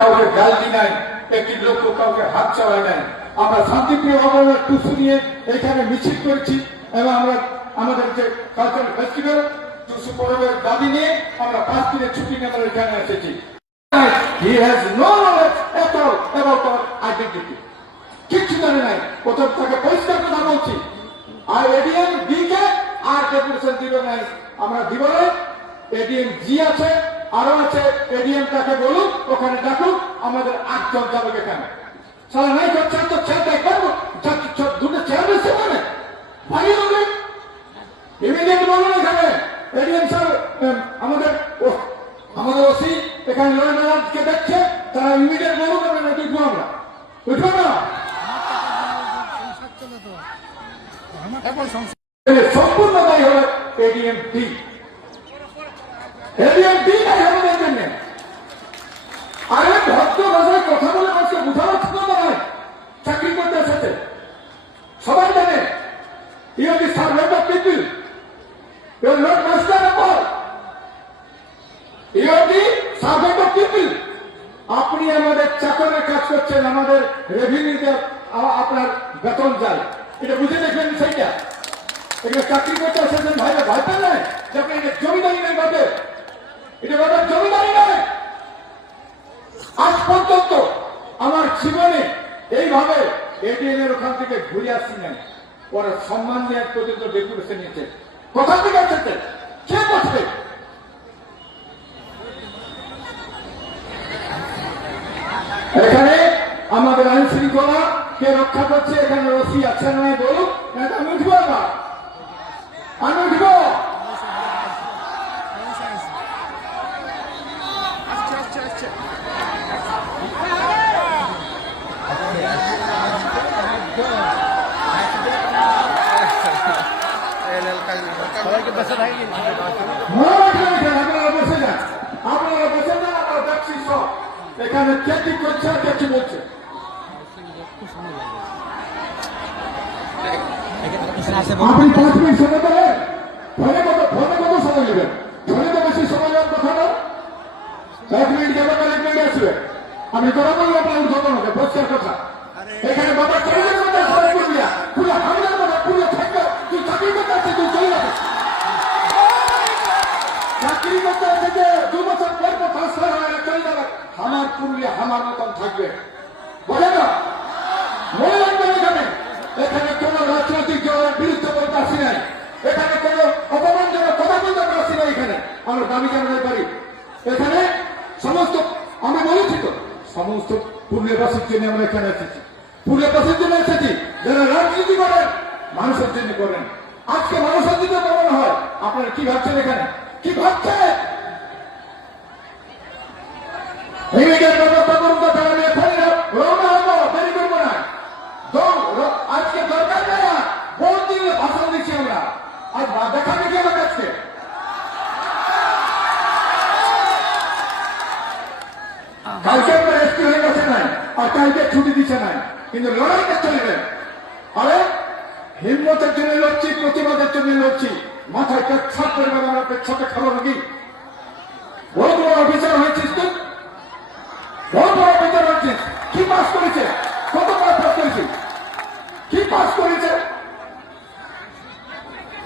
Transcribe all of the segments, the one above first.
কাউকে গাল দি নাই, একটি লোক কাউকে হাত চালায় নাই। আমরা শান্তিপ্রিয়ভাবে টুসু নিয়ে এখানে মিছিল করেছি এবং আমরা আমাদের যে কালচারাল ফেস্টিভ্যাল টুসু পরবের দাবি নিয়ে আমরা 5 দিনের ছুটি নিয়ে আমরা এখানে এসেছি। He has no knowledge at all about our identity. কিচ্ছু জানে নাই, প্রথম তাকে পরিষ্কার কথা বলছি। আর এডিএম বি কে আর ডেপুটেশন দিবে নাই, আমরা দিব না। এডিএম জি আছে, আরো আছে, এডিএম তাকে বলুক, ওখানে ডাকুক, আমাদের 8 জন যাবে এখানে। সারা নাই করছে তো চেয়ার দেখবো, দুটো চেয়ার বেশি মানে ভালো হবে। ইমিডিয়েট বলুন এখানে এডিএম স্যার আমাদের ওসি এখানে লড়াইকে দেখছে, তারা ইমিডিয়েট বলুন আমরা না উঠবো, আমরা উঠবো না। সম্পূর্ণ দায়ী হবে এডিএম ডি। এডিএম ডি নাই আমাদের জন্য। আরে ভদ্র ভাষায় কথা বলে মানুষকে বুঝানোর ক্ষমতা নয়। চাকরি করতে এসেছে সবাই জানে। You are the servant of people, you are not master of all, you are the servant of people. আপনি আমাদের চাকরের কাজ করছেন, আমাদের রেভিনিউতে আপনার বেতন যায়, এটা বুঝে দেখবেন। সেইটা এগুলো চাকরি করতে এসেছেন ভাইরা, ভয় পান নাই যে আপনি এটা জমিদারি নেই বাদে, এটা বাদে জমিদারি নয়। আজ পর্যন্ত আমার জীবনে এইভাবে এডিএম এর ওখান থেকে ঘুরে আসছি নাই। পরে সম্মান দেওয়ার পর্যন্ত ডেপুটেশন নিয়েছে। কোথা থেকে এসেছে, কে বসবে? এখানে আমাদের আইন শৃঙ্খলা কে রক্ষা করছে? এখানে ওসি আছে নয় বলুক, আমি উঠবো, আমি উঠবো। সবাইকে বসে থাকি, আপনারা বসে যান, আপনারা বসে যান, আমরা দেখছি সব এখানে কে কি করছে আর কে কি বলছে। আপনি 5 মিনিট সময় দেবেন, ফোনে কত সময় নেবেন? ফোনে তো বেশি সময় নেওয়ার কথা না। 1 মিনিট যাবে, 1 মিনিট আসবে। আমি কথা বলবো আপনার ঘটনাকে, পরিষ্কার কথা। এখানে বাবা চলে যাবে, পুরো হামলার কথা, পুরো থাকবে। তুই চাকরি করতে আসছিস, তুই চলে যাবে। চাকরি করতে আসছে যে 2 বছর পর ট্রান্সফার হয়ে চলে যাবে। আমার পুরুলিয়া আমার মতন থাকবে, বলে না? মনে রাখবেন এখানে, এখানে কোন রাজনৈতিক দলের বিরুদ্ধে বলতে আসি নাই, এখানে কোন অপমানজনক কথা বলতে আসি নাই। এখানে আমরা দাবি জানাতে পারি। এখানে সমস্ত, আমি বলেছি তো, সমস্ত পুরুলিয়াবাসীর জন্য আমরা এখানে এসেছি। পুরুলিয়াবাসীর জন্য এসেছি যারা রাজনীতি করেন, মানুষের জন্য করেন। আজকে মানুষের জন্য করানো হয়, আপনারা কি ভাবছেন? এখানে কি ভাবছেন? ইমিডিয়েট ব্যবস্থা করুন, কথা আমি এখানে রওনা হবো, দেরি করবো না। আজকে দরকার নেই, ভোট দিলে ভাষণ দিচ্ছি আমরা। আজ দেখা দেখি আমার কাছে কালকে আমরা রেস্টি হয়ে গেছে নাই, আর কালকে ছুটি দিচ্ছে নাই, কিন্তু লড়াইটা চলবে। আরে হিম্মতের জন্য লড়ছি, প্রতিবাদের জন্য লড়ছি। মাথায় পেচ্ছাপ করে আমরা পেচ্ছাপে খাবো নাকি? বড় বড় অফিসার হয়েছিস তুই, বড় বড় অফিসার হয়েছিস। কি পাস করেছে? কত পাস করেছিস? কি পাস করেছে?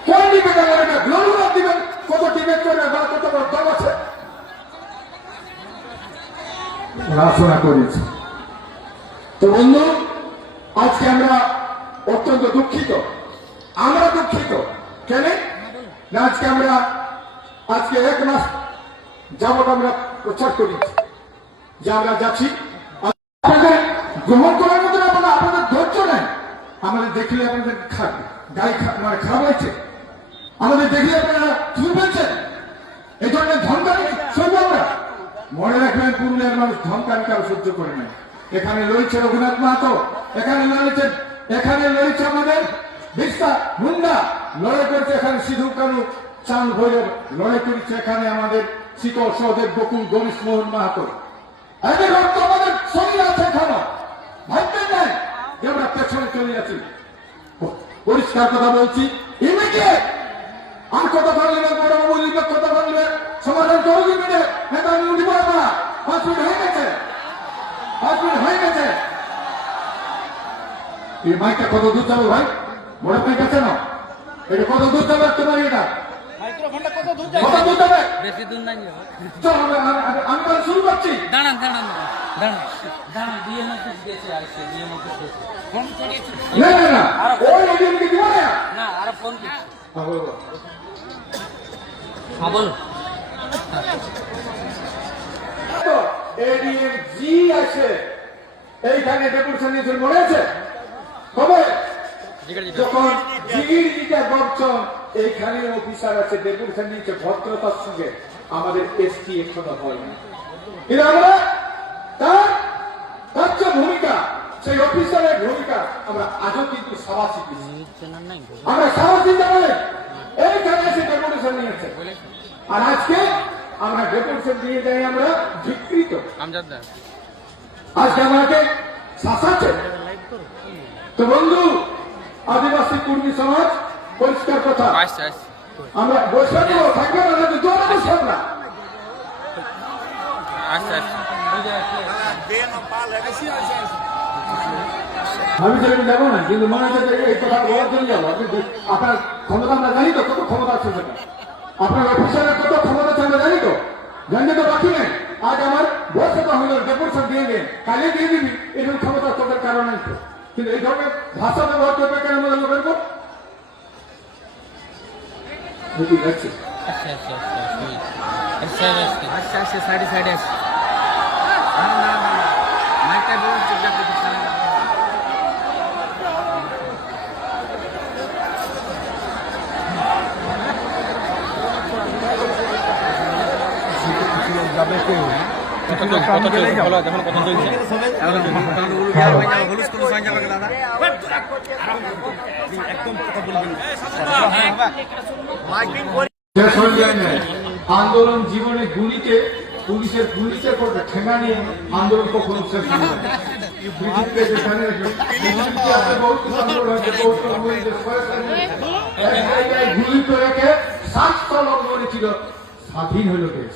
কোন ডিবেট আমাদের গ্লোবাল দিবেন? কত ডিবেট করবে বা কত বড় দল আছে? পড়াশোনা করেছে। তো বন্ধু, আজকে আমরা অত্যন্ত দুঃখিত। আমরা দুঃখিত কেন না? আজকে 1 মাস যাবত আমরা প্রচার করেছি যে আমরা যাচ্ছি। আপনাদের গ্রহণ করার মতো আপনাদের ধৈর্য নেই। আমাদের দেখলে আপনাদের গায়ে মানে খারাপ হয়েছে, আমাদের দেখলে আপনারা চুল ফেলছেন। এই ধরনের ধমকানি সহ্য আমরা, মনে রাখবেন পুরুলিয়ার মানুষ ধমকানি কারো সহ্য করে নাই। এখানে লড়ছে রঘুনাথ মাহাতো, এখানে লড়ছে আমাদের বিস্তা মুন্ডা, লড়াই করছে এখানে সিধু কানু, চাঁদ ভৈরব লড়াই করেছে এখানে আমাদের শিকল সহদেব, বকুল, গণেশ মোহন মাহাতো। এদের রক্ত আমাদের শরীরে আছে এখানে, ভাববেন নাই যে আমরা পেছনে চলে যাচ্ছি। পরিষ্কার কথা বলছি, ইমিডিয়েট আর কথা বললে বড় বলি কথা বললে সমাধান করে দিবে। নেতা উঠবো না, 5 মিনিট হয়ে গেছে। এই মাইকটা কত দূর যাবে ভাই? বড় মাইক আছে না? এটা কত দূর যাবে তোমার এটা? মাইক্রোফোনটা কত দূর কত দূর যাবে? বেশি দূর নাই চল আমি তাহলে শুরু করছি। দাঁড়ান দাঁড়ান দাঁড়ান দাঁড়ান দিয়ে নোটিশ দিয়েছে আসছে দিয়ে নোটিশ দিয়েছে ফোন করিয়েছি না না না ওই এডিএমকে দিবা না। না আর ফোন করছি হ্যাঁ, বলো। হ্যাঁ বল তো এডিএম জি আছে এইখানে ডেপুটেশন নিয়েছিল মনে আছে? কবে? যখন জিগির জিটা গড়ছন এইখানে অফিসার আছে ডেপুটেশন নিয়েছে ভদ্রতার সঙ্গে আমাদের এসটি এখনো হয়নি। কিন্তু আমরা তার যে ভূমিকা সেই অফিসারের ভূমিকা আমরা আজও কিন্তু সাবাসী দিচ্ছি। আমরা সাবাসী জানাই এইখানে এসে ডেপুটেশন নিয়েছে আর আজকে আমরা ডেপুটেশন দিয়ে যাই আমরা বিকৃত। আজকে আমাকে শাসাচ্ছে। তো বন্ধু আদিবাসী কর্মী সমাজ পরিষ্কার কথা আমরা বসে থাকবে না বসব না। আমি সেখানে যাবো না কিন্তু মনে হচ্ছে যে এই কথা বলার জন্য যাবো। আপনার ক্ষমতা আমরা জানি তো কত ক্ষমতা আছে সেটা আপনার অফিসারের কত ক্ষমতা আছে আমরা জানি তো জানতে তো বাকি নেই। আজ আমার বসে তো হইল ডেপুটেশন দিয়ে দেন কালে দিয়ে দিবি এরকম ক্ষমতা তোদের কারণ নাই তো কিন্তু এই ধরনের ভাষা ব্যবহার করবে কেন মনে করবো ঠিক আছে আচ্ছা আচ্ছা সাইডে সাইডে আছে মাইকটা বলুন চুপচাপ দেখি যাবে কেউ যখন কত চলছে একদম কথা বলবেন শেষ হয়ে যায় না। আন্দোলন জীবনে গুলিতে পুলিশের গুলিতে করবে ঠেঙা নিয়ে আন্দোলন কখনো শেষ হয় না। পৃথিবীতে যেখানে পৃথিবীতে আছে বহুত আন্দোলন হয়েছে, বহুত কর্ম হয়েছে, এক জায়গায় গুলি করে রেখে 700 লোক মরেছিল, স্বাধীন হলো দেশ।